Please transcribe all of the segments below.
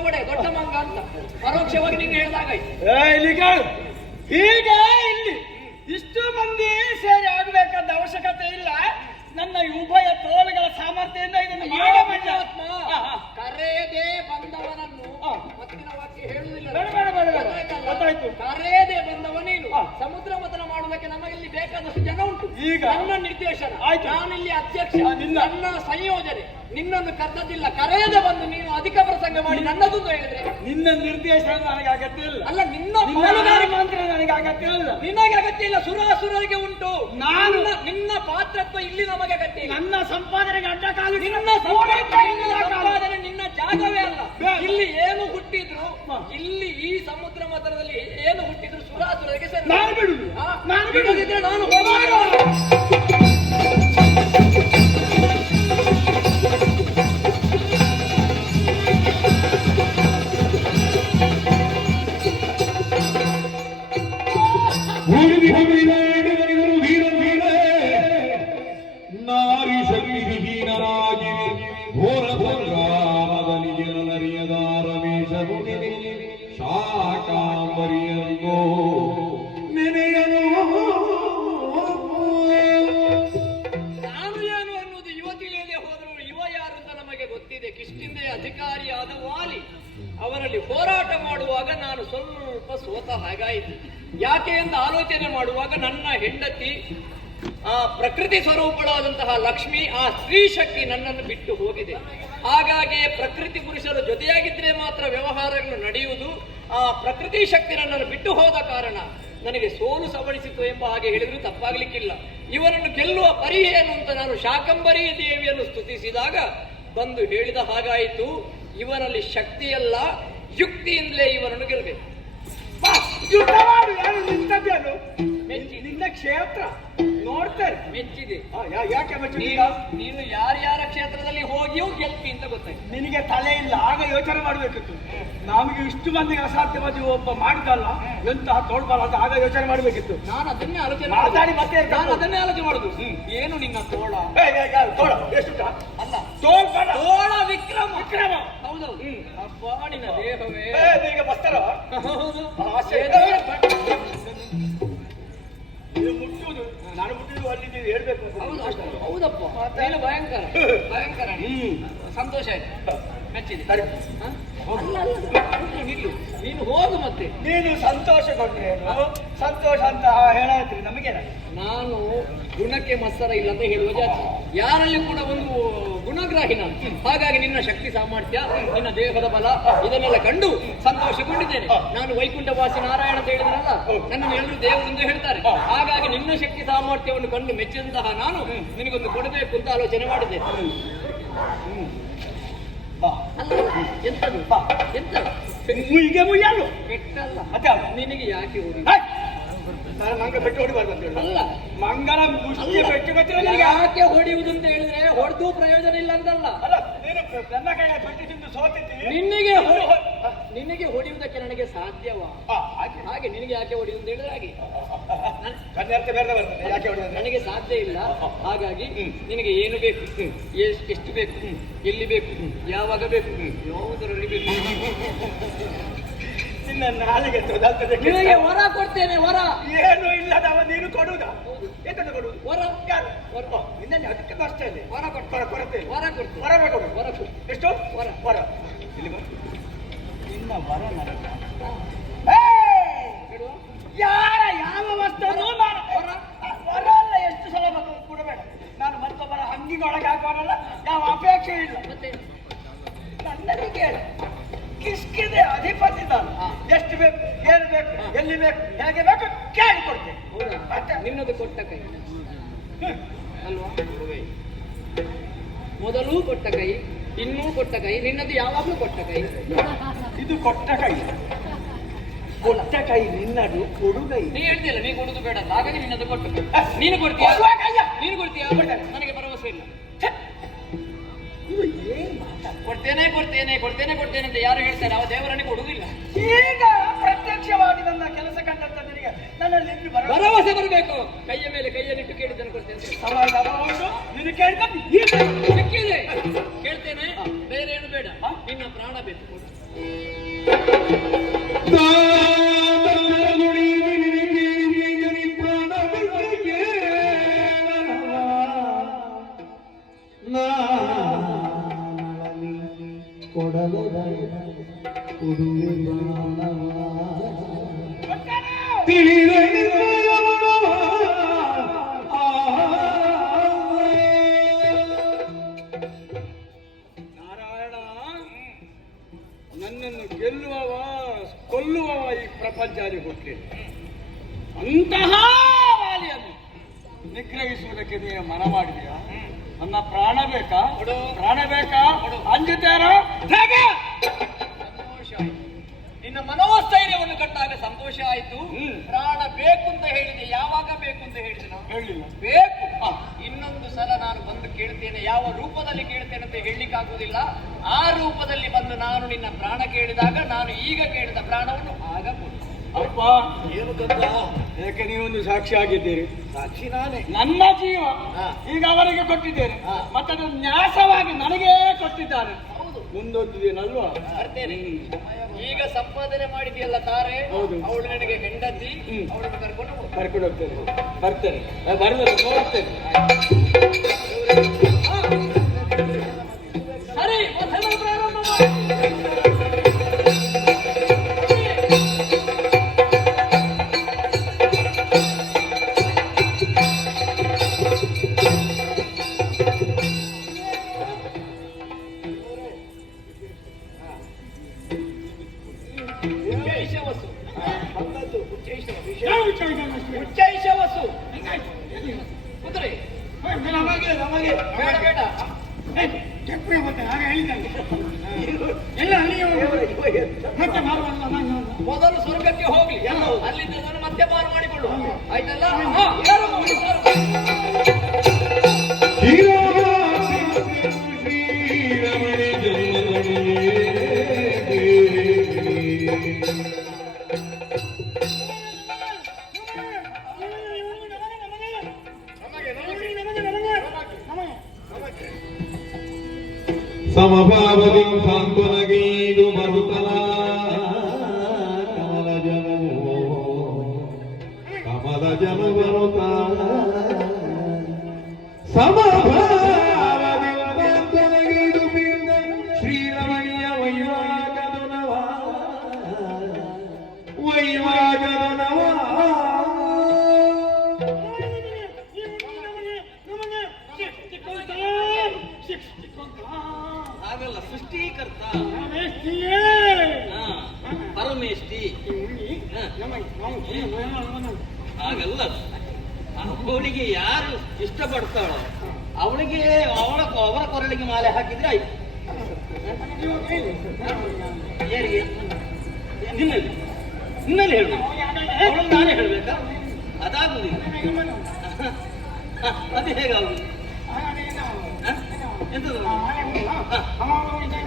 ಒಡೆ ದೊಡ್ಡ ಮಂಗ ಅಂತ. ಪರೋಕ್ಷವಾಗಿ ನೀನು ಹೇಳಿದಾಗ ಏ, ಇಲ್ಲಿ ಕೇಳು. ಹೀಗೆ ಇಲ್ಲಿ ಇಷ್ಟು ಮಂದಿ ಸೇರಿ ಆಗ್ಬೇಕಾದ ಅವಶ್ಯಕತೆ ಇಲ್ಲ. ನನ್ನ ಉಭಯ ತೋಳುಗಳ ಸಾಮರ್ಥ್ಯದಿಂದ ಇದನ್ನು ಮಾಡಬೇಡ ಆತ್ಮ ಕರೆಯದೆ ಬಂದವನನ್ನು ಹಾ. ಮತ್ತಿನ ವಾಕ್ಯ ಹೇಳುವುದಿಲ್ಲ ಬೇಡ, ಬೇಡ, ಬೇಡ, ಬೇಡ. ಗೊತ್ತಾಯ್ತು. ಕರೆಯದೆ ಬಂದವ ನೀನು. ಸಮುದ್ರ ಮತನ ಮಾಡುವುದಕ್ಕೆ ನಮಗಿಲ್ಲಿ ಬೇಕಾದಷ್ಟು ಜನ ಉಂಟು. ಈಗ? ನನ್ನ ನಿರ್ದೇಶನ. ಆಯ್ತು. ನಾನಿಲ್ಲಿ ಅಧ್ಯಕ್ಷ. ನಿನ್ನ- ಸಂಯೋಜನೆ. ನಿನ್ನನ್ನು ಕರೆದಿಲ್ಲ ಕರೆಯದೆ ಬಂದು ನೀನು ಅಧಿಕ ಪ್ರಸಂಗ ಮಾಡಿ ನನ್ನದು ಹೇಳಿದ್ರೆ? ನಿನ್ನ ನಿರ್ದೇಶನ ನನಗೆ ಅಗತ್ಯ ಇಲ್ಲ. ಅಲ್ಲ ನಿನ್ನ ಮಂತ್ರ ನನಗೆ ಅಗತ್ಯ ಇಲ್ಲ. ನಿನಗೆ ಅಗತ್ಯ ಇಲ್ಲ. ಸುರಾಸುರರಿಗೆ ಉಂಟು. ನಾನು- ನಿನ್ನ- ನಿನ್ನ ಪಾತ್ರತ್ವ ಇಲ್ಲಿ ನಮಗೆ ಅಗತ್ಯ ಇಲ್ಲ. ನನ್ನ ಸಂಪಾದನೆಗೆ ಅಡ್ಡ ಕಾಲು ನಿನ್ನ ಸಂಪಾದನೆ ನಿನ್ನ ಜಾಗವೇ ಅಲ್ಲ. ಇಲ್ಲಿ ಏನು ಹುಟ್ಟಿದ್ರು. ಇಲ್ಲಿ ಈ ಸಮುದ್ರ ಮತದಲ್ಲಿ ಏನು ಹುಟ್ಟಿದ್ರು ಸುರಾಸುರರಿಗೆ ಸರಿ. ನಾನು ಬಿಡುದು. ನಾನು ಬಿಡುದು. ಬಿಡದಿದ್ರೆ ನಾನು ಹೋಗಿ ಉಳಿದಿ ಮಾಡುವಾಗ ನಾನು ಸ್ವಲ್ಪ ಸೋತ ಹಾಗಾಯಿತು. ಯಾಕೆ ಎಂದು ಆಲೋಚನೆ ಮಾಡುವಾಗ ನನ್ನ ಹೆಂಡತಿ, ಆ ಪ್ರಕೃತಿ ಸ್ವರೂಪಳಾದಂತಹ ಲಕ್ಷ್ಮಿ, ಆ ಸ್ತ್ರೀ ಶಕ್ತಿ ನನ್ನನ್ನು ಬಿಟ್ಟು ಹೋಗಿದೆ. ಹಾಗಾಗಿ ಪ್ರಕೃತಿ ಪುರುಷರ ಜೊತೆಯಾಗಿದ್ರೆ ಮಾತ್ರ ವ್ಯವಹಾರಗಳು ನಡೆಯುವುದು. ಆ ಪ್ರಕೃತಿ ಶಕ್ತಿ ನನ್ನನ್ನು ಬಿಟ್ಟು ಹೋದ ಕಾರಣ ನನಗೆ ಸೋಲು ಸವಣಿಸಿತು ಎಂಬ ಹಾಗೆ ಹೇಳಿದ್ರು, ತಪ್ಪಾಗ್ಲಿಕ್ಕಿಲ್ಲ. ಇವರನ್ನು ಗೆಲ್ಲುವ ಪರಿ ಏನು ಅಂತ ನಾನು ಶಾಕಂಬರಿ ದೇವಿಯನ್ನು ಸ್ತುತಿಸಿದಾಗ ಬಂದು ಹೇಳಿದ ಹಾಗಾಯಿತು, ಇವನಲ್ಲಿ ಶಕ್ತಿಯಲ್ಲ ಯುಕ್ತಿಯಿಂದಲೇ ಇವರನ್ನು ಗೆಲ್ಲಬೇಕು. ಬಾ, ಯುದ್ಧ ಮಾಡು ಯಾರು ನಿಂತದ್ದೇನು? ನಿನ್ನ ಕ್ಷೇತ್ರ ನೋಡ್ತಾರೆ. ಮೆಚ್ಚಿದೆ. ಯಾಕೆ? ನೀನು ಯಾರ್ಯಾರ ಕ್ಷೇತ್ರದಲ್ಲಿ ಹೋಗಿಯೂ ಗೆಲ್ತಿ ಅಂತ ಗೊತ್ತಾಯ್ತು. ನಿನಗೆ ತಲೆ ಇಲ್ಲ ಆಗ ಯೋಚನೆ ಮಾಡ್ಬೇಕಿತ್ತು. ನಮಗೆ ಇಷ್ಟು ಮಂದಿಗೆ ಅಸಾಧ್ಯವಾದ ಒಬ್ಬ ಮಾಡಿದಲ್ಲ ಎಂತಹ ತೋಳ್ಬಾರ ಅಂತ ಆಗ ಯೋಚನೆ ಮಾಡಬೇಕಿತ್ತು. ನಾನು ಅದನ್ನೇ ಆಲೋಚನೆ ಮಾತಾಡಿ ಮತ್ತೆ. ನಾನು ಅದನ್ನೇ ಆಲೋಚನೆ ಮಾಡುದು. ಏನು ನಿನ್ನ ತೋಳ? ತೋಳ ಎಷ್ಟು ಅಲ್ಲ. ತೋಳ್ಬಾರ ತೋಳ ವಿಕ್ರಮ. ವಿಕ್ರಮ. ಹೌದೌದು ಅಪ್ಪ. ನಿನ್ನ ದೇಹವೇ. ಎದೆಯ ನೀನು ಮುಟ್ಟುವುದು. ನಾನು ಮುಟ್ಟಿದ್ದು ಅಲ್ಲಿದ್ದು ಹೇಳ್ಬೇಕು ಹೌದು ಅಷ್ಟೇ. ಹೌದಪ್ಪ. ನೀನು ಭಯಂಕರ. ಭಯಂಕರ. ಸಂತೋಷ ಆಯ್ತು. ಮೆಚ್ಚಿದೆ. ಸರಿ. ಅಲ್ಲ, ಅಲ್ಲ, ನಿಲ್ಲು. ನೀನು ಹೋಗು ಮತ್ತೆ. ನೀನು ಸಂತೋಷಗೊಂಡ್ರೆ ಏನು? ಸಂತೋಷ ಅಂತ ಹೇಳತ್ರಿ ನಮಗೇನ? ನಾನು ಗುಣಕ್ಕೆ ಮತ್ಸರ ಇಲ್ಲ ಅಂತ ಹೇಳುವ ಜಾತಿ. ಯಾರಲ್ಲಿ ಕೂಡ ಒಂದು ನಾನು. ಹಾಗಾಗಿ ನಿನ್ನ ಶಕ್ತಿ ಸಾಮರ್ಥ್ಯ ನಿನ್ನ ದೇಹದ ಬಲ ಇದನ್ನೆಲ್ಲ ಕಂಡು ಸಂತೋಷಗೊಂಡಿದ್ದೇನೆ. ನಾನು ವೈಕುಂಠವಾಸಿ ನಾರಾಯಣ ಅಂತ ಹೇಳಿದ್ರಲ್ಲ ನನ್ನನ್ನು ಎಲ್ಲರೂ ದೇವರು ಎಂದು ಹೇಳ್ತಾರೆ. ಹಾಗಾಗಿ ನಿನ್ನ ಶಕ್ತಿ ಸಾಮರ್ಥ್ಯವನ್ನು ಕಂಡು ಮೆಚ್ಚಿದಂತಹ ನಾನು ನಿನಗೊಂದು ಕೊಡಬೇಕು ಅಂತ ಆಲೋಚನೆ ಮಾಡಿದೆ ಎಂತದು? ಬಾ ಎಂತ ಮುಯ್ಗೆ ಮುಯ್ಯಲ್ಲು ಕೆಟ್ಟಲ್ಲ. ಅದ ನಿನಗೆ ಯಾಕೆ ಹೋಗಿ! ನಾನು ಮಂಗ ಬೆಟ್ಟು ಹೊಡಿಬಾರ್ದು ಅಂತ ಹೇಳು ಅಲ್ಲ. ಮಂಗನ ಮುಷ್ಟಿ ಬೆಟ್ಟು ಗೊತ್ತಿಲ್ಲ ಯಾಕೆ ಹೊಡೆಯುವುದು ಅಂತ ಹೇಳಿದ್ರೆ ಹೊಡೆದು ಪ್ರಯೋಜನ ಇಲ್ಲ ಅಂತಲ್ಲ ಅಲ್ಲ ನೀನು ನನ್ನ ಕೈಯ ಬೆಟ್ಟು ತಿಂದು ಸೋತಿದ್ದಿ. ನಿನಗೆ ನಿನಗೆ ಹೊಡೆಯುವುದಕ್ಕೆ ನನಗೆ ಸಾಧ್ಯವಾ? ಹಾಗೆ. ಹಾಗೆ ನಿನಗೆ ಯಾಕೆ ಹೊಡೆಯುವುದು ಅಂತ ಹೇಳಿದ್ರೆ ಹಾಗೆ. ಯಾಕೆ ನನಗೆ ಸಾಧ್ಯ ಇಲ್ಲ. ಹಾಗಾಗಿ ನಿನಗೆ ಏನು ಬೇಕು? ಎಷ್ಟ್- ಎಷ್ಟು ಬೇಕು? ಎಲ್ಲಿ ಬೇಕು? ಯಾವಾಗ ಬೇಕು? ಯಾವುದರಲ್ಲಿ ಬೇಕು? ನಿನ್ನ ನಾಲಿಗೆ ನಿನಗೆ ವರ ಕೊಡ್ತೇನೆ ವರ. ಏನು ಇಲ್ಲದವ ನೀನು ಕೊಡುವುದ ಎಂತದ್ದು ಕೊಡುವುದು? ವರ. ಯಾರು? ವರ. ನಿನ್ನಲ್ಲಿ ಅದಕ್ಕೆ ಕಷ್ಟ ಇದೆ. ವರ ಕೊಡ್ತಾರೆ ಕೊರ ಕೊರತೆ ವರ ಕೊಡ್ತು ವರ ಕೊಡು. ವರ ಕೊಡು. ಎಷ್ಟು? ವರ. ವರ. ಇಲ್ಲಿ. ನಿನ್ನ ವರ ನರಕ? ಯಾರ ಯಾವ ವಸ್ತುವನ್ನು ನಾನು ವರ. ವರ ಅಲ್ಲ ಎಷ್ಟು ಸಲ ಬಂದು ಕೊಡಬೇಡ. ನಾನು ಮತ್ತೊಬ್ಬರ ಹಂಗಿಗೊಳಗೆ ಹಾಕೋರಲ್ಲ ಯಾವ ಅಪೇಕ್ಷೆ ಇಲ್ಲ. ಮತ್ತೆ ನನ್ನಲ್ಲಿ ಕೇಳು. ಕಿಸ್ಕಿದೆ ಅಧಿಪತಿ ನಾನು. ಎಷ್ಟು ಬೇಕು ಏನು ಬೇಕು ಎಲ್ಲಿ ಬೇಕು ಹೇಗೆ ಬೇಕು ಕೇಳಿ ಕೊಡ್ತೇನೆ. ಹೌದಾ? ಮತ್ತೆ? ನಿನ್ನದು ಕೊಟ್ಟ ಕೈ. ಅಲ್ವಾ? ಮೊದಲು ಕೊಟ್ಟ ಕೈ ಇನ್ನೂ ಕೊಟ್ಟ ಕೈ ನಿನ್ನದು ಯಾವಾಗಲೂ ಕೊಟ್ಟ ಕೈ. ಇದು ಕೊಟ್ಟ ಕೈ. ಕೊಟ್ಟ ಕೈ ನಿನ್ನದು ಕೊಡುಗೈ ನೀ ಹೇಳ್ತಿಲ್ಲ ನೀ ಕೊಡುದು ಬೇಡ. ಹಾಗಾಗಿ ನಿನ್ನದು ಕೊಟ್ಟು ಕೊಡ್ತೀಯ ನೀನು ಕೊಡ್ತೀಯ? ಕೊಡ್ತೇನೆ ಕೊಡ್ತೇನೆ ಕೊಡ್ತೇನೆ ಅಂತ ಯಾರು ಹೇಳ್ತಾರೆ? ಅವ ದೇವರನ್ನೇ ಕೊಡುವುದಿಲ್ಲ. ಈಗ ಪ್ರತ್ಯಕ್ಷವಾಗಿ ನನ್ನ ಕೆಲಸ ಕಂಡಂತ ನಿನಗೆ ನನ್ನಲ್ಲಿ ಭರವಸೆ? ಬರಬೇಕು. ಕೈಯ ಮೇಲೆ ಕೈಯಲ್ಲಿಟ್ಟು ಕೇಳಿದ್ದನ್ನು ಕೊಡ್ತೇನೆ ನೀನು ಕೇಳ್ಕೊಂಡು ಈಗ ಸಿಕ್ಕಿದೆ ಕೇಳ್ತೇನೆ. ಬೇರೆ ಏನು ಬೇಡ. ನಿನ್ನ ಪ್ರಾಣ ಬೇಕು. ನಿಗ್ರಹಿಸುವುದಕ್ಕೆ ನೀನು ಮನ ಮಾಡಿದೀಯಾ? ನನ್ನ ಪ್ರಾಣ ಬೇಕಾ. ಪ್ರಾಣ ಬೇಕಾ? ಸಂತೋಷ ನಿನ್ನ ಮನೋಸ್ಥೈರ್ಯವನ್ನು ಕಟ್ಟಾಗ ಸಂತೋಷ ಆಯ್ತು. ಪ್ರಾಣ ಬೇಕು ಅಂತ ಹೇಳಿದೆ. ಯಾವಾಗ ಬೇಕು ಅಂತ ಹೇಳಿದೆ ನಾವು ಹೇಳಿಲ್ಲ. ಬೇಕು. ಇನ್ನೊಂದು ಸಲ ನಾನು ಬಂದು ಕೇಳ್ತೇನೆ. ಯಾವ ರೂಪದಲ್ಲಿ ಕೇಳ್ತೇನೆ ಅಂತ ಹೇಳಲಿಕ್ಕಾಗುವುದಿಲ್ಲ ಆ ರೂಪದಲ್ಲಿ ಬಂದು ನಾನು ನಿನ್ನ ಪ್ರಾಣ ಕೇಳಿದಾಗ ನಾನು ಈಗ ಕೇಳಿದ ಪ್ರಾಣವನ್ನು ಅಪ್ಪ. ಏನು ಗೊತ್ತಾ ಯಾಕೆ ನೀವೊಂದು ಸಾಕ್ಷಿ ಆಗಿದ್ದೀರಿ. ಸಾಕ್ಷಿ ನಾನೇ. ನನ್ನ ಜೀವ. ಈಗ ಅವರಿಗೆ ಕೊಟ್ಟಿದ್ದೇನೆ. ಮತ್ತೆ ಅದು ನ್ಯಾಸವಾಗಿ ನನಗೇ ಕೊಟ್ಟಿದ್ದಾರೆ. ಹೌದು. ಮುಂದೊಂದು ದಿನ ಅಲ್ವಾ ಬರ್ತೇನೆ ಈಗ ಸಂಪಾದನೆ ಮಾಡಿದೆಯಲ್ಲ ತಾರೆ? ಹೌದು. ಅವಳು ನನಗೆ ಹೆಂಡತಿ. ಅವಳನ್ನು ಕರ್ಕೊಂಡು. ಕರ್ಕೊಂಡು ಹೋಗ್ತೇನೆ. ಬರ್ತೇನೆ. ಬರ್ತೇನೆ ನೋಡ್ತೇನೆ. ¡Samos! ಅವಳಿಗೆ ಅವಳ ಅವರ ಕೊರಳಿಗೆ ಮಾಲೆ ಹಾಕಿದ್ರೆ ಆಯ್ತು. ನಿನ್ನಲ್ಲಿ. ನಿನ್ನಲ್ಲಿ ಹೇಳಬೇಕು ಅವಳನ್ನು ನಾನೇ ಹೇಳ್ಬೇಕಾ? ಅದಾಗುದಿಲ್ಲ. ಅದು ಹೇಗಾಗುದು ಹ? ಎಂತದು?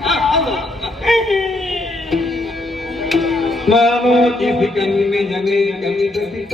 ಹಾ, ಹೌದು. ಹ. ನಾನು ಕಿಸಿ ಕನ್ನೆ ಜನೆ ಕವಿತ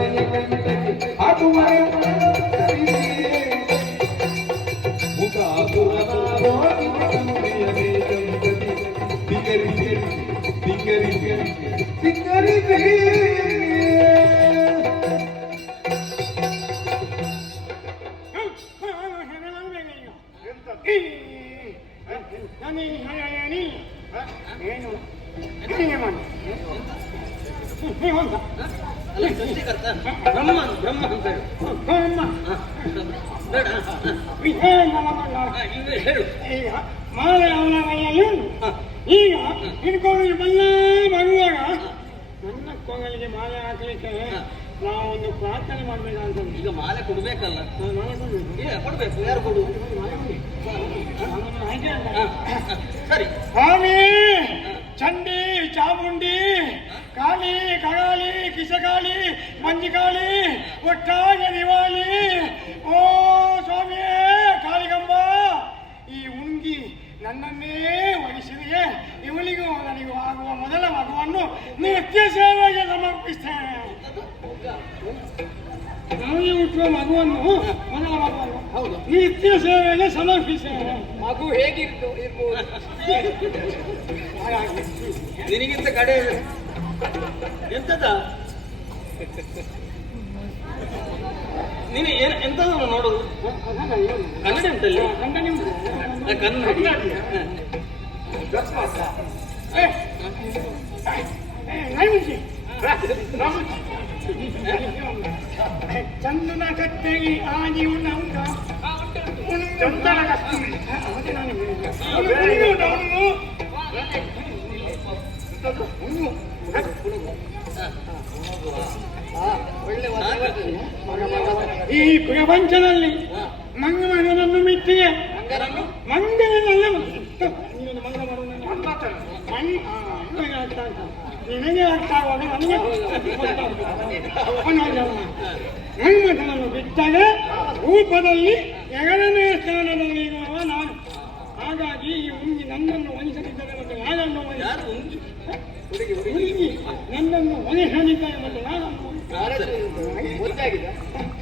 ಅಲ್ಲ ಸೃಷ್ಟಿಕರ್ತ ಬ್ರಹ್ಮ ಬ್ರಹ್ಮ ಅಂತ ಈಗ ಮಾಲೆ ಅವನ ಕೈಯಲ್ಲಿ ಉಂಟು. ಈಗ ಹಿಡ್ಕೊಂಡು ಬರುವಾಗ ನನ್ನ ಕೊಗಲಿಗೆ ಮಾಲೆ ಹಾಕ್ಲಿಕ್ಕೆ ನಾವು ಪ್ರಾರ್ಥನೆ ಮಾಡ್ಬೇಕಂತ. ಈಗ ಮಾಲೆ ಕೊಡ್ಬೇಕಲ್ಲ ನಾನು ಮಾಲೆ ಕೊಡ್ಬೇಕು. ಯಾರು ಕೊಡು ಮಾಲೆ ಹ, ಸರಿ. ಸ್ವಾಮಿ ಚಂಡಿ ಚಾಮುಂಡಿ ಕಾಳಿ ಕಗಾಲಿ ಕಿಸಗಾಳಿ ಮಂಜಿಕಾಳಿ ಒಟ್ಟಾಗಿ ದಿವಾಳಿ. ಓ ಸ್ವಾಮಿಯೇ ಕಾಳಿಗಂಬ ಈ ಉಂಗಿ ನನ್ನನ್ನೇ ವಹಿಸಿದೆಯೇ ಇವಳಿಗೂ ನನಗೂ ಆಗುವ ಮೊದಲ ಮಗುವನ್ನು ನಿತ್ಯ ಸೇವೆಗೆ ಸಮರ್ಪಿಸ್ತೇನೆ. ನಾನು ಹುಟ್ಟುವ ಮಗುವನ್ನು ಮೊದಲ ಮಗುವನ್ನು ಹೌದು. ನಿತ್ಯ ಸೇವೆಗೆ ಸಮರ್ಪಿಸ್ತೇನೆ. ಮಗು ಹೇಗಿರ್ತು ಇರ್ಬೋದು. ನಿನಗಿಂತ ಕಡೆ ಎಂತದ ನೀನು ಏನ್ ಎಂತದನ್ನು ನೋಡೋದು? ಕನ್ನಡ ಉಂಟಲ್ಲಿ? ಚಂದನ ಕತ್ತೆಗೆ ಆ, ಕನ್ನಡಿ ಆದಿಯು ನಮ್ಗ ಚಂದನ. ಈ ಪ್ರಪಂಚದಲ್ಲಿ ಮಂಗ ಮಗನನ್ನು ಮಿಟ್ಟಿಗೆ ಮಂಗನನ್ನು ಮಂಗನಲ್ಲ ನಿನಗೆ ಆಯ್ತಾ? ನಿನಗೆ. ಮನ್ಮಥನನ್ನು ಬಿಟ್ಟರೆ ರೂಪದಲ್ಲಿ ಎರಡನೇ ಸ್ಥಾನದಲ್ಲಿ ಇರುವವ ನಾನು. ಹಾಗಾಗಿ ಈ ಉಂಗಿ ನನ್ನನ್ನು ವಹಿಸಲಿದ್ದರೆ ಮತ್ತು ಯಾರನ್ನು ಉಂಗಿ ಯಾರು ಉಂಟು ಹುಡುಗಿ ನನ್ನನ್ನು ವಹಿಸಲಿದ್ದರೆ ಮತ್ತು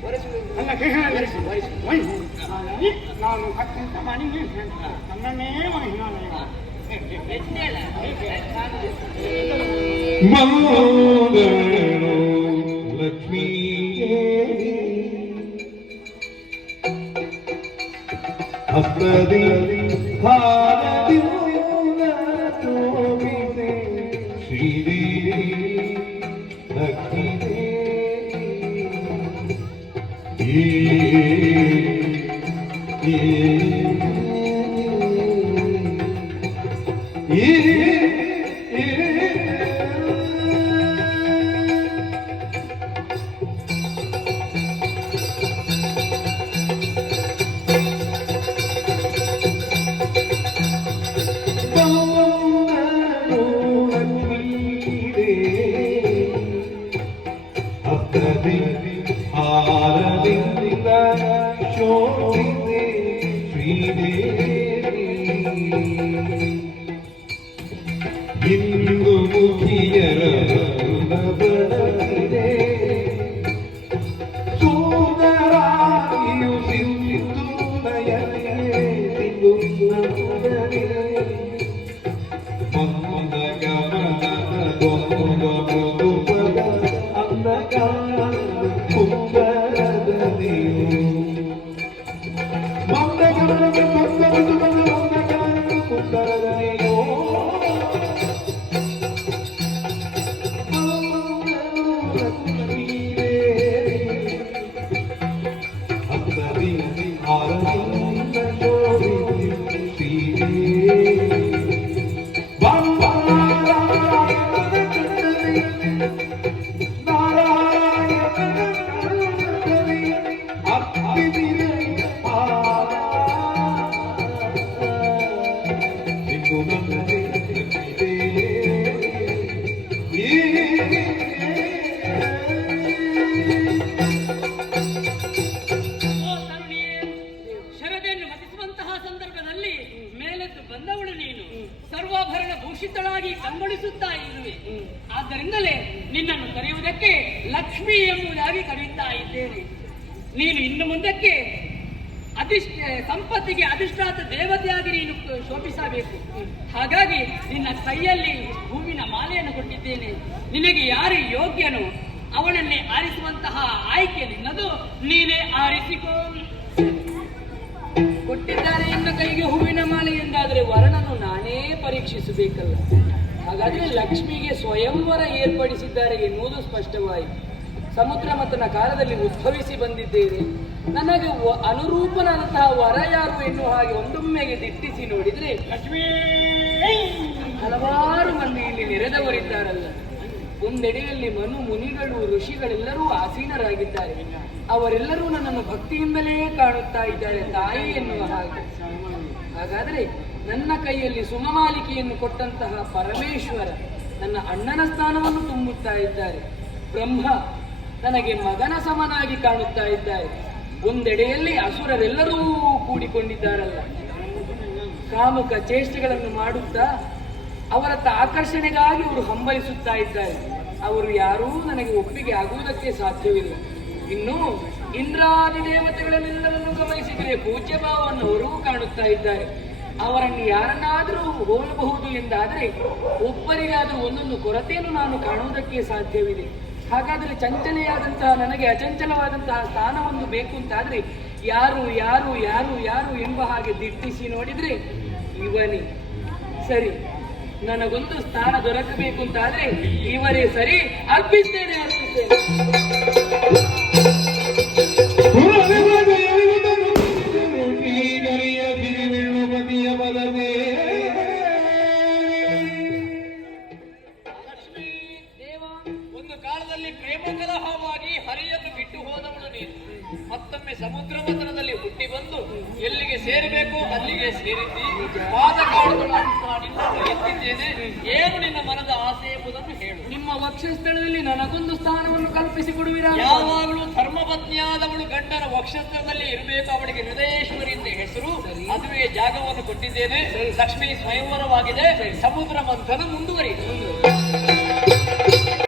ಒರೆಸುವುದು ಅಲ್ಲ ಹಾಗಾಗಿ ನಾನು ಅತ್ಯಂತ ಮಾಡಿ ನನ್ನನ್ನೇ ವಹಿಸಿದ അപ്രതി ഹാ ಮಂದ ಕಂಗೊಳಿಸುತ್ತಾ ಇರುವೆ. ಆದ್ದರಿಂದಲೇ ನಿನ್ನನ್ನು ಕರೆಯುವುದಕ್ಕೆ ಲಕ್ಷ್ಮಿ ಎಂಬುದಾಗಿ ಕರೆಯುತ್ತಾ ಇದ್ದೇನೆ. ನೀನು ಇನ್ನು ಮುಂದಕ್ಕೆ ಅಧಿಷ್ಠ, ಸಂಪತ್ತಿಗೆ ಅಧಿಷ್ಠಾತ ದೇವತೆಯಾಗಿ ನೀನು ಶೋಭಿಸಬೇಕು. ಹಾಗಾಗಿ ನಿನ್ನ ಕೈಯಲ್ಲಿ ಹೂವಿನ ಮಾಲೆಯನ್ನು ಕೊಟ್ಟಿದ್ದೇನೆ. ನಿನಗೆ ಯಾರು ಯೋಗ್ಯನೋ ಅವನನ್ನೇ ಆರಿಸುವಂತಹ ಆಯ್ಕೆ ನಿನ್ನದು. ನೀನೇ ಆರಿಸಿಕೋ. ಕೊಟ್ಟಿದ್ದಾರೆ ಇನ್ನು ಕೈಗೆ ಹೂವಿನ ಮಾಲೆ ಎಂದಾದರೆ ವರನನ್ನು ನಾನೇ ಪರೀಕ್ಷಿಸಬೇಕಲ್ಲ. ಹಾಗಾದ್ರೆ ಲಕ್ಷ್ಮಿಗೆ ಸ್ವಯಂವರ ಏರ್ಪಡಿಸಿದ್ದಾರೆ ಎನ್ನುವುದು ಸ್ಪಷ್ಟವಾಯಿತು. ಸಮುದ್ರ ಮತನ ಕಾಲದಲ್ಲಿ ಉದ್ಭವಿಸಿ ಬಂದಿದ್ದೇನೆ. ನನಗೆ ಅನುರೂಪನಾದಂತಹ ವರ ಯಾರು ಎನ್ನುವ ಹಾಗೆ ಒಂದೊಮ್ಮೆಗೆ ದಿಟ್ಟಿಸಿ ನೋಡಿದ್ರೆ ಲಕ್ಷ್ಮೀ! ಹಲವಾರು ಮಂದಿ ಇಲ್ಲಿ ನೆರೆದವರಿದ್ದಾರಲ್ಲ. ಒಂದೆಡೆಯಲ್ಲಿ ಮನು ಮುನಿಗಳು ಋಷಿಗಳೆಲ್ಲರೂ ಆಸೀನರಾಗಿದ್ದಾರೆ. ಅವರೆಲ್ಲರೂ ನನ್ನನ್ನು ಭಕ್ತಿಯಿಂದಲೇ ಕಾಣುತ್ತಾ ಇದ್ದಾರೆ ತಾಯಿ ಎನ್ನುವ ಹಾಗೆ. ಹಾಗಾದರೆ ನನ್ನ ಕೈಯಲ್ಲಿ ಸುಮಮಾಲಿಕೆಯನ್ನು ಕೊಟ್ಟಂತಹ ಪರಮೇಶ್ವರ ನನ್ನ ಅಣ್ಣನ ಸ್ಥಾನವನ್ನು ತುಂಬುತ್ತಾ ಇದ್ದಾರೆ. ಬ್ರಹ್ಮ ನನಗೆ ಮಗನ ಸಮನಾಗಿ ಕಾಣುತ್ತಾ ಇದ್ದಾರೆ. ಒಂದೆಡೆಯಲ್ಲಿ ಅಸುರರೆಲ್ಲರೂ ಕೂಡಿಕೊಂಡಿದ್ದಾರಲ್ಲ. ಕಾಮುಕ ಚೇಷ್ಟೆಗಳನ್ನು ಮಾಡುತ್ತಾ ಅವರತ್ತ ಆಕರ್ಷಣೆಗಾಗಿ ಅವರು ಹಂಬಲಿಸುತ್ತಾ ಇದ್ದಾರೆ. ಅವರು ಯಾರೂ ನನಗೆ ಒಪ್ಪಿಗೆ ಆಗುವುದಕ್ಕೆ ಸಾಧ್ಯವಿಲ್ಲ. ಇನ್ನು ಇಂದ್ರಾದಿ ದೇವತೆಗಳನ್ನೆಲ್ಲರನ್ನು ಗಮನಿಸಿದರೆ ಪೂಜ್ಯ ಭಾವವನ್ನು ಅವರೂ ಕಾಣುತ್ತಾ ಇದ್ದಾರೆ. ಅವರನ್ನು ಯಾರನ್ನಾದರೂ ಹೋಲಬಹುದು ಎಂದಾದರೆ ಒಬ್ಬರಿಗಾದರೂ ಒಂದೊಂದು ಕೊರತೆಯನ್ನು ನಾನು ಕಾಣುವುದಕ್ಕೆ ಸಾಧ್ಯವಿದೆ. ಹಾಗಾದರೆ ಚಂಚಲೆಯಾದಂತಹ ನನಗೆ ಅಚಂಚಲವಾದಂತಹ ಸ್ಥಾನವೊಂದು ಬೇಕು ಅಂತಾದರೆ ಯಾರು ಯಾರು ಯಾರು ಯಾರು ಎಂಬ ಹಾಗೆ ದಿಟ್ಟಿಸಿ ನೋಡಿದರೆ ಇವನೇ. ಸರಿ, ನನಗೊಂದು ಸ್ಥಾನ ದೊರಕಬೇಕು ಅಂತಾದರೆ ಇವರೇ ಸರಿ. ಅರ್ಪಿಸ್ತೇನೆ ಅರ್ಪಿಸ್ತೇನೆ. ಒಂದು ಪ್ರೇಮಕಲಹವಾಗಿ ಪ್ರೇಮ ಹರಿಯನ್ನು ಬಿಟ್ಟು ಹೋದವಳು ನೀನು. ಮತ್ತೊಮ್ಮೆ ಸಮುದ್ರ ಮಂತ್ರದಲ್ಲಿ ಹುಟ್ಟಿ ಬಂದು ಎಲ್ಲಿಗೆ ಸೇರಬೇಕು ಅಲ್ಲಿಗೆ ಸೇರಿದ್ದಿ. ಎತ್ತಿದ್ದೇನೆ ಏನು ನಿನ್ನ ಮನದ ಆಸೆ ಎಂಬುದನ್ನು ಹೇಳು. ನಿಮ್ಮ ವಕ್ಷಸ್ಥಳದಲ್ಲಿ ನನಗೊಂದು ಸ್ಥಾನವನ್ನು ಕಲ್ಪಿಸಿ ಕೊಡುವಿರಾ ಯಾವಾಗಲೂ ಧರ್ಮಪತ್ನಿಯಾದವಳು ಗಂಡನ ವಕ್ಷಸ್ಥಳದಲ್ಲಿ ಇರಬೇಕು. ಅವಳಿಗೆ ಹೃದಯೇಶ್ವರಿ ಅಂತ ಹೆಸರು ಅದುವೇ ಜಾಗವನ್ನು ಕೊಟ್ಟಿದ್ದೇನೆ. ಲಕ್ಷ್ಮೀ ಸ್ವಯಂವರವಾಗಿದೆ. ಸಮುದ್ರ ಮಂಥನ ಮುಂದುವರಿಯಿತು.